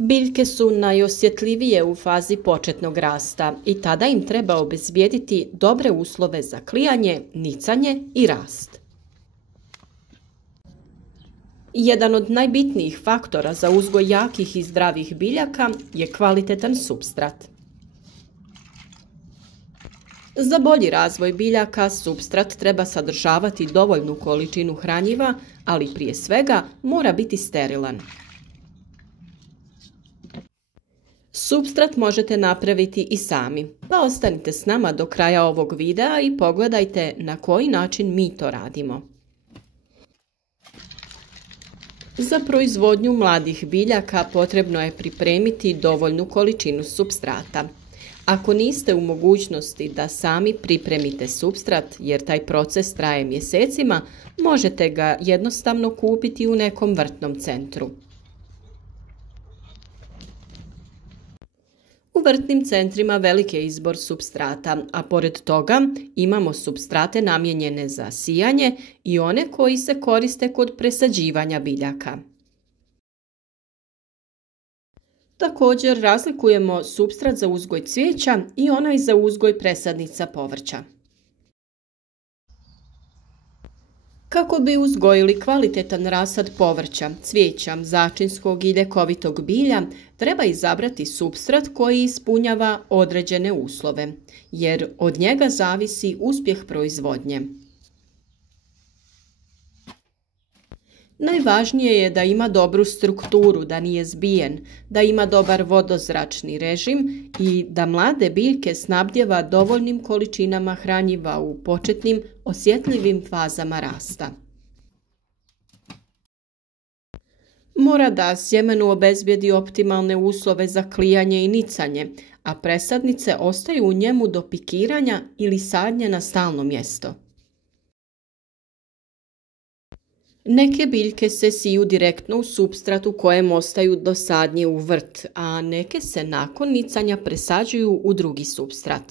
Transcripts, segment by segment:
Biljke su najosjetljivije u fazi početnog rasta i tada im treba obezbijediti dobre uslove za klijanje, nicanje i rast. Jedan od najbitnijih faktora za uzgoj jakih i zdravih biljaka je kvalitetan supstrat. Za bolji razvoj biljaka supstrat treba sadržavati dovoljnu količinu hranjiva, ali prije svega mora biti sterilan. Supstrat možete napraviti i sami, pa ostanite s nama do kraja ovog videa i pogledajte na koji način mi to radimo. Za proizvodnju mladih biljaka potrebno je pripremiti dovoljnu količinu supstrata. Ako niste u mogućnosti da sami pripremite supstrat, jer taj proces traje mjesecima, možete ga jednostavno kupiti u nekom vrtnom centru. U vrtnim centrima velik je izbor supstrata, a pored toga imamo supstrate namijenjene za sijanje i one koji se koriste kod presađivanja biljaka. Također razlikujemo supstrat za uzgoj cvijeća i onaj za uzgoj presadnica povrća. Kako bi uzgojili kvalitetan rasad povrća, cvijeća, začinskog i ljekovitog bilja, treba izabrati supstrat koji ispunjava određene uslove, jer od njega zavisi uspjeh proizvodnje. Najvažnije je da ima dobru strukturu, da nije zbijen, da ima dobar vodozračni režim i da mlade biljke snabdijeva dovoljnim količinama hranjiva u početnim osjetljivim fazama rasta. Mora da sjemenu obezbijedi optimalne uslove za klijanje i nicanje, a presadnice ostaju u njemu do pikiranja ili sadnje na stalno mjesto. Neke biljke se siju direktno u supstrat u kojem ostaju do sadnje u vrt, a neke se nakon nicanja presađuju u drugi supstrat.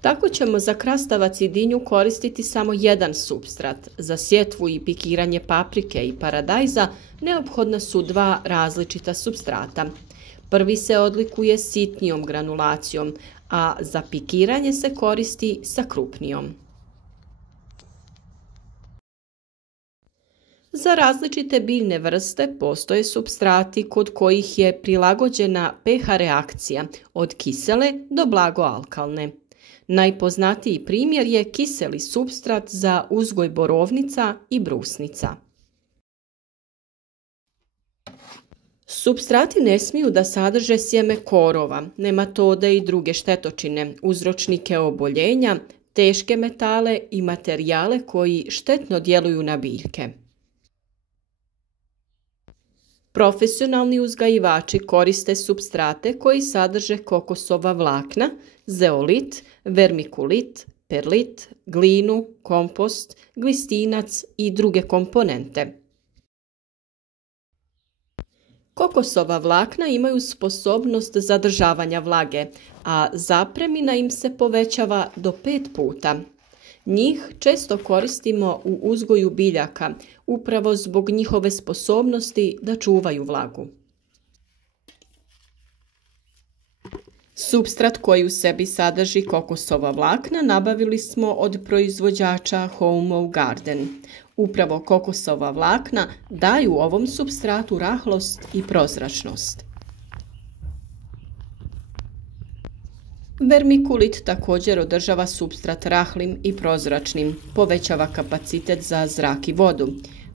Tako ćemo za krastavac i dinju koristiti samo jedan supstrat. Za sjetvu i pikiranje paprike i paradajza neophodna su dva različita supstrata. Prvi se odlikuje sitnijom granulacijom, a za pikiranje se koristi sa krupnijom. Za različite biljne vrste postoje supstrati kod kojih je prilagođena pH reakcija od kisele do blago alkalne. Najpoznatiji primjer je kiseli supstrat za uzgoj borovnica i brusnica. Supstrati ne smiju da sadrže sjeme korova, nematode i druge štetočine, uzročnike oboljenja, teške metale i materijale koji štetno djeluju na biljke. Profesionalni uzgajivači koriste supstrate koji sadrže kokosova vlakna, zeolit, vermikulit, perlit, glinu, kompost, glistinac i druge komponente. Kokosova vlakna imaju sposobnost zadržavanja vlage, a zapremina im se povećava do 5 puta. Njih često koristimo u uzgoju biljaka, upravo zbog njihove sposobnosti da čuvaju vlagu. Supstrat koji u sebi sadrži kokosova vlakna nabavili smo od proizvođača Home Garden. Upravo kokosova vlakna daju ovom supstratu rahlost i prozračnost. Vermikulit također održava supstrat rahlim i prozračnim, povećava kapacitet za zrak i vodu.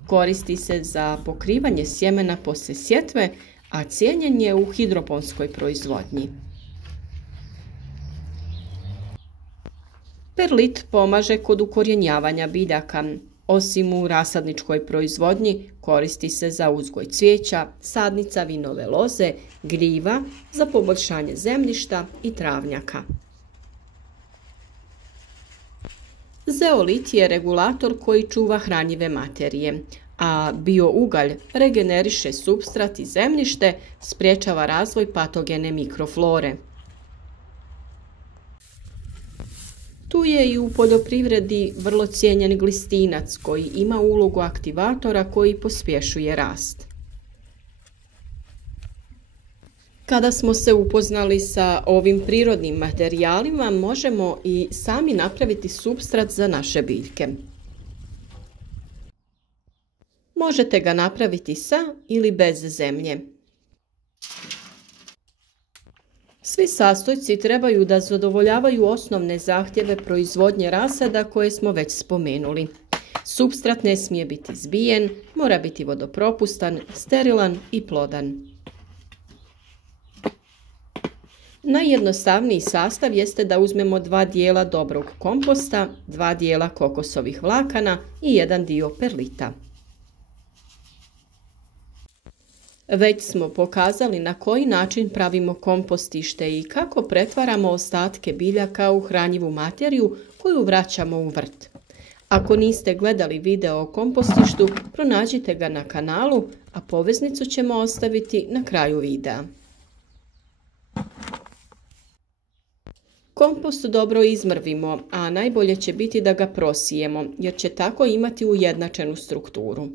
Koristi se za pokrivanje sjemena poslije sjetve, a cijenjen je u hidroponskoj proizvodnji. Perlit pomaže kod ukorjenjavanja biljaka. Osim u rasadničkoj proizvodnji, koristi se za uzgoj cvijeća, sadnica vinove loze, gljiva, za poboljšanje zemljišta i travnjaka. Zeolit je regulator koji čuva hranjive materije, a biougalj regeneriše supstrat i zemljište, sprječava razvoj patogene mikroflore. Tu je i u poljoprivredi vrlo cijenjen glistinac koji ima ulogu aktivatora koji pospješuje rast. Kada smo se upoznali sa ovim prirodnim materijalima, možemo i sami napraviti supstrat za naše biljke. Možete ga napraviti sa ili bez zemlje. Svi sastojci trebaju da zadovoljavaju osnovne zahtjeve proizvodnje rasada koje smo već spomenuli. Supstrat ne smije biti zbijen, mora biti vodopropustan, sterilan i plodan. Najjednostavniji sastav jeste da uzmemo 2 dijela dobrog komposta, 2 dijela kokosovih vlakana i 1 dio perlita. Već smo pokazali na koji način pravimo kompostište i kako pretvaramo ostatke biljaka u hranjivu materiju koju vraćamo u vrt. Ako niste gledali video o kompostištu, pronađite ga na kanalu, a poveznicu ćemo ostaviti na kraju videa. Kompost dobro izmrvimo, a najbolje će biti da ga prosijemo, jer će tako imati ujednačenu strukturu.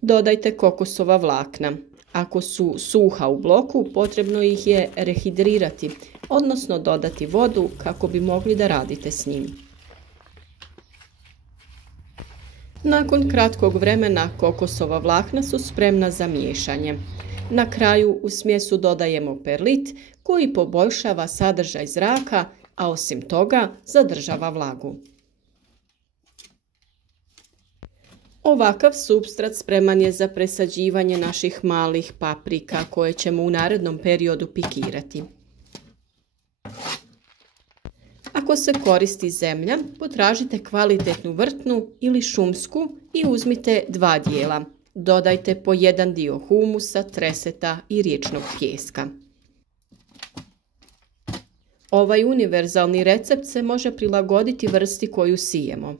Dodajte kokosova vlakna. Ako su suha u bloku, potrebno ih je rehidrirati, odnosno dodati vodu kako bi mogli da radite s njim. Nakon kratkog vremena kokosova vlakna su spremna za miješanje. Na kraju u smjesu dodajemo perlit koji poboljšava sadržaj zraka, a osim toga zadržava vlagu. Ovakav supstrat spreman je za presađivanje naših malih paprika koje ćemo u narednom periodu pikirati. Ako se koristi zemlja, potražite kvalitetnu vrtnu ili šumsku i uzmite 2 dijela. Dodajte po 1 dio humusa, treseta i riječnog pijeska. Ovaj univerzalni recept se može prilagoditi vrsti koju sijemo.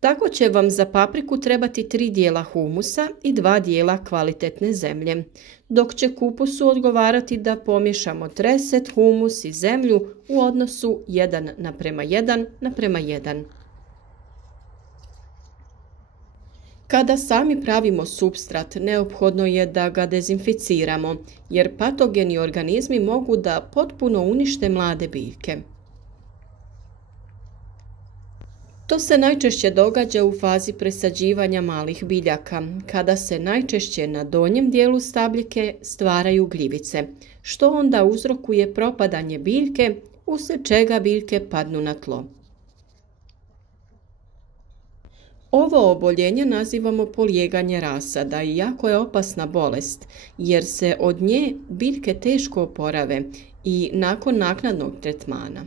Tako će vam za papriku trebati 3 dijela humusa i 2 dijela kvalitetne zemlje, dok će kupusu odgovarati da pomiješamo treset, humus i zemlju u odnosu 1:1:1. Kada sami pravimo supstrat, neophodno je da ga dezinficiramo, jer patogeni organizmi mogu da potpuno unište mlade biljke. To se najčešće događa u fazi presađivanja malih biljaka, kada se najčešće na donjem dijelu stabljike stvaraju gljivice, što onda uzrokuje propadanje biljke, uslijed čega biljke padnu na tlo. Ovo oboljenje nazivamo polijeganje rasada i jako je opasna bolest, jer se od nje biljke teško oporave i nakon naknadnog tretmana.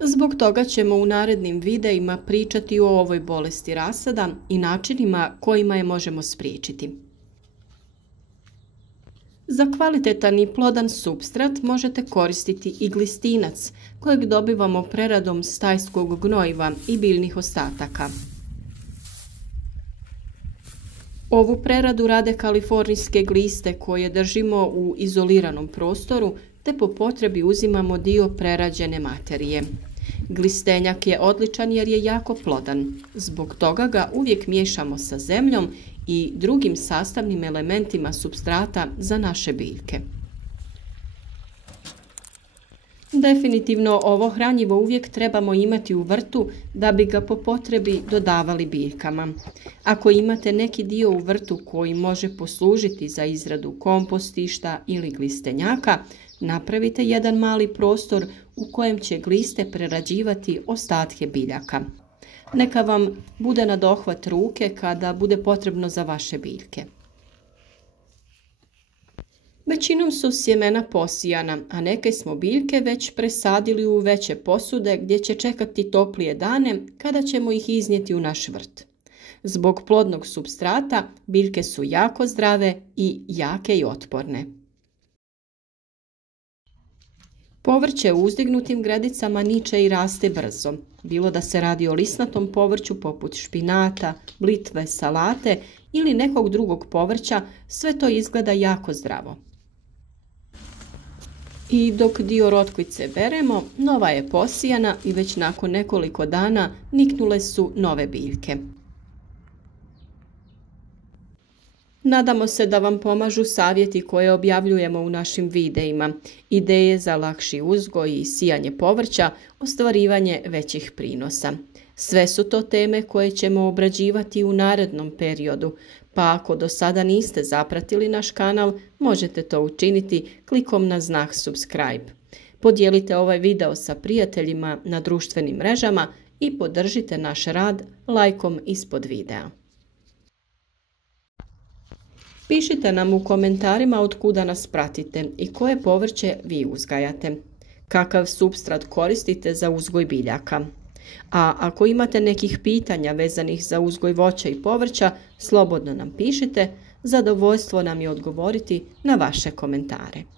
Zbog toga ćemo u narednim videima pričati o ovoj bolesti rasada i načinima kojima je možemo spriječiti. Za kvalitetan i plodan supstrat možete koristiti i glistinac, kojeg dobivamo preradom stajskog gnojiva i biljnih ostataka. Ovu preradu rade kalifornijske gliste koje držimo u izoliranom prostoru, te po potrebi uzimamo dio prerađene materije. Glistenjak je odličan jer je jako plodan. Zbog toga ga uvijek miješamo sa zemljom i drugim sastavnim elementima supstrata za naše biljke. Definitivno ovo hranjivo uvijek trebamo imati u vrtu da bi ga po potrebi dodavali biljkama. Ako imate neki dio u vrtu koji može poslužiti za izradu kompostišta ili glistenjaka, napravite jedan mali prostor u kojem će gliste prerađivati ostatke biljaka. Neka vam bude na dohvat ruke kada bude potrebno za vaše biljke. Većinom su sjemena posijana, a neke smo biljke već presadili u veće posude gdje će čekati toplije dane kada ćemo ih iznijeti u naš vrt. Zbog plodnog supstrata biljke su jako zdrave i jake i otporne. Povrće u uzdignutim gredicama niče i raste brzo, bilo da se radi o lisnatom povrću poput špinata, blitve, salate ili nekog drugog povrća, sve to izgleda jako zdravo. I dok dio rotkvice beremo, nova je posijana i već nakon nekoliko dana niknule su nove biljke. Nadamo se da vam pomažu savjeti koje objavljujemo u našim videima, ideje za lakši uzgoj i sijanje povrća, ostvarivanje većih prinosa. Sve su to teme koje ćemo obrađivati u narednom periodu, pa ako do sada niste zapratili naš kanal, možete to učiniti klikom na znak subscribe. Podijelite ovaj video sa prijateljima na društvenim mrežama i podržite naš rad lajkom ispod videa. Pišite nam u komentarima od kuda nas pratite i koje povrće vi uzgajate. Kakav supstrat koristite za uzgoj biljaka. A ako imate nekih pitanja vezanih za uzgoj voća i povrća, slobodno nam pišite, zadovoljstvo nam je odgovoriti na vaše komentare.